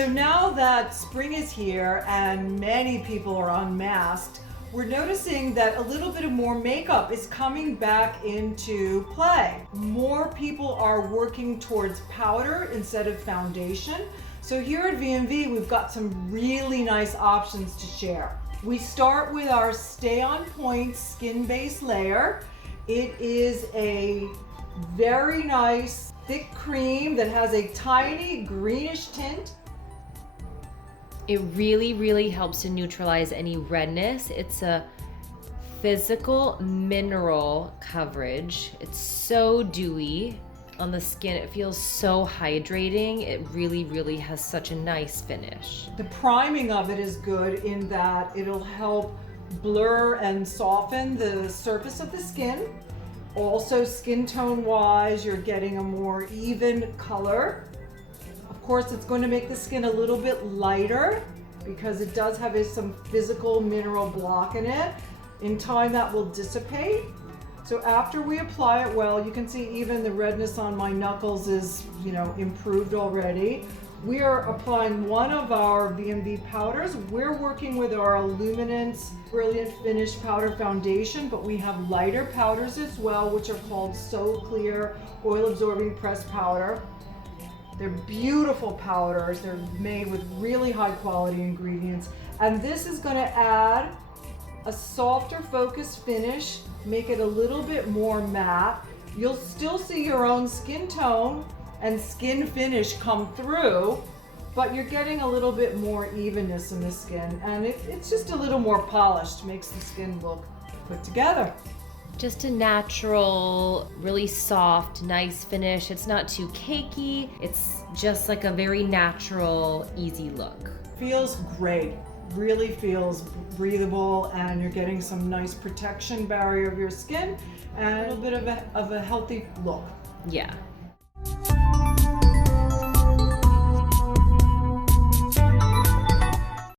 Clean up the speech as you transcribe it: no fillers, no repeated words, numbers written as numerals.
So now that spring is here and many people are unmasked, we're noticing that a little bit of more makeup is coming back into play. More people are working towards powder instead of foundation. So here at VMV, we've got some really nice options to share. We start with our Stay On Point Skin Base Layer. It is a very nice thick cream that has a tiny greenish tint. It really helps to neutralize any redness. It's a physical mineral coverage. It's so dewy on the skin. It feels so hydrating. It really has such a nice finish. The priming of it is good in that it'll help blur and soften the surface of the skin. Also, skin tone wise, you're getting a more even color. Of course, it's going to make the skin a little bit lighter because it does have some physical mineral block in it. In time, that will dissipate. So after we apply it well, you can see even the redness on my knuckles is, improved already. We are applying one of our VMV powders. We're working with our Luminance Brilliant Finish Powder Foundation, but we have lighter powders as well, which are called So Clear Oil Absorbing Pressed Powder. They're beautiful powders. They're made with really high quality ingredients. And this is gonna add a softer focused finish, make it a little bit more matte. You'll still see your own skin tone and skin finish come through, but you're getting a little bit more evenness in the skin, and it's just a little more polished, makes the skin look put together. Just a natural, really soft, nice finish. It's not too cakey. It's just like a very natural, easy look. Feels great, really feels breathable, and you're getting some nice protection barrier of your skin and a little bit of a healthy look. Yeah.